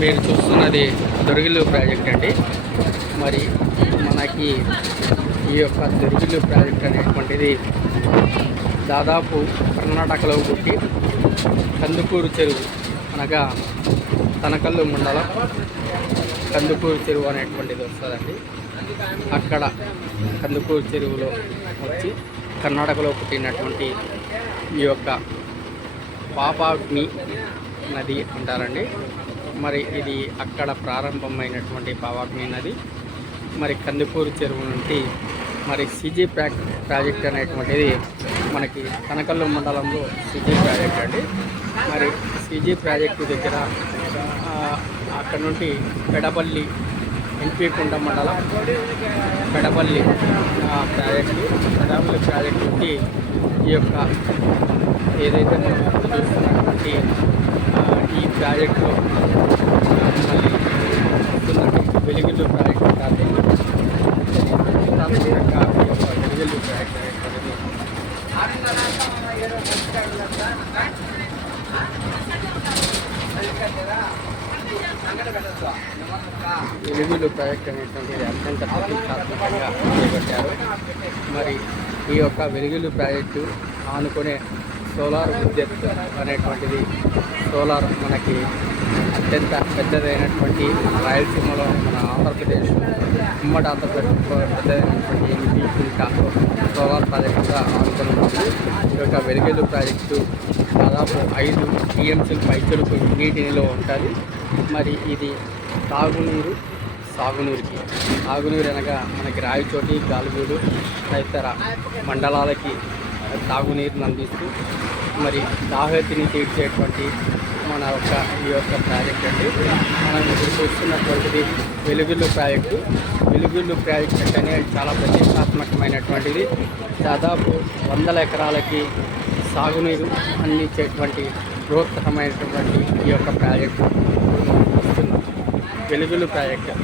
మీరు చూస్తున్నది దొరిగిల్లు ప్రాజెక్ట్ అండి. మరి మనకి ఈ యొక్క దొరిగిల్లు ప్రాజెక్ట్ అనేటువంటిది దాదాపు కర్ణాటకలో పుట్టి కందుకూరు చెరువు అనగా తనకల్లు మండలం కందుకూరు చెరువు అనేటువంటిది వస్తుందండి. అక్కడ కందుకూరు చెరువులో వచ్చి కర్ణాటకలో పుట్టినటువంటి ఈ యొక్క పాపాగ్ని నది అంటారండి. మరి ఇది అక్కడ ప్రారంభమైనటువంటి పావాగ్ని నది మరి కందుకూరు చెరువు నుండి మరి సిజీ ప్యాక్ ప్రాజెక్ట్ అనేటువంటిది మనకి కనకల్లు మండలంలో సిజీ ప్రాజెక్ట్ అండి. మరి సిజీ ప్రాజెక్టు దగ్గర అక్కడ నుండి పెడపల్లి ఎన్పికొండ మండలం పెడపల్లి ప్రాజెక్టు పెడపల్లి ప్రాజెక్టు నుండి ఈ యొక్క ఏదైతే మనం చూస్తున్నటువంటి ఈ ప్రాజెక్టులో ఆ, మళ్ళీ వస్తున్నటువంటి వెలుగులు ప్రాజెక్టు అంటారు దీన్ని. ప్రధానంగా ఈ యొక్క వెలుగులు ప్రాజెక్టు అనేటువంటిది వెలుగులు ప్రాజెక్ట్ అనేటువంటి అత్యంత ప్రతిష్టాత్మకంగా చేపట్టారు. మరి ఈ యొక్క వెలుగులు ప్రాజెక్టు ఆనుకునే సోలార్ విద్యుత్ అనేటువంటిది సోలార్ మనకి అత్యంత పెద్దదైనటువంటి మన రాయలసీమలో మన ఆంధ్రప్రదేశ్ ఉమ్మడి ఆంధ్రప్రదేశ్ పెద్దదైనటువంటి ఎనిమిది ఇంకా సోలార్ ప్రాజెక్టుగా ఆనుకుని ఈ యొక్క వెలుగులు ప్రాజెక్టు దాదాపు ఐదు టీఎంసీల నీటి నీటిలో ఉంటుంది. మరి ఇది తాగునీరు సాగునీరుకి. తాగునీరు అనగా మనకి రాయచోటి గాలిగూడు తదితర మండలాలకి తాగునీరుని అందిస్తూ మరి దాహతిని తీర్చేటువంటి మన ఒక ఈ యొక్క ప్రాజెక్ట్ అండి. మనం ఇప్పుడు చూస్తున్నటువంటిది వెలుగుళ్ళు ప్రాజెక్టు. వెలుగుళ్ళు ప్రాజెక్ట్ అనేది చాలా ప్రతిష్టాత్మకమైనటువంటిది. దాదాపు వందల ఎకరాలకి సాగునీరు అందించేటువంటి బృహత్తరమైనటువంటి ఈ యొక్క ప్రాజెక్టు. వెలుగులు ప్రాజెక్టు.